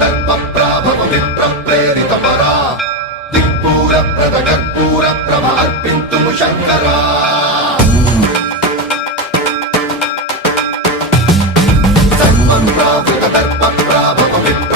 దర్పప్రాభవ విప్రప్రేరిత పరా దిక్పూర ప్రద కర్పూర ప్రభ అర్పింతుము శంకరా సర్వం ప్రావృత దర్పప్రాభవ విప్ర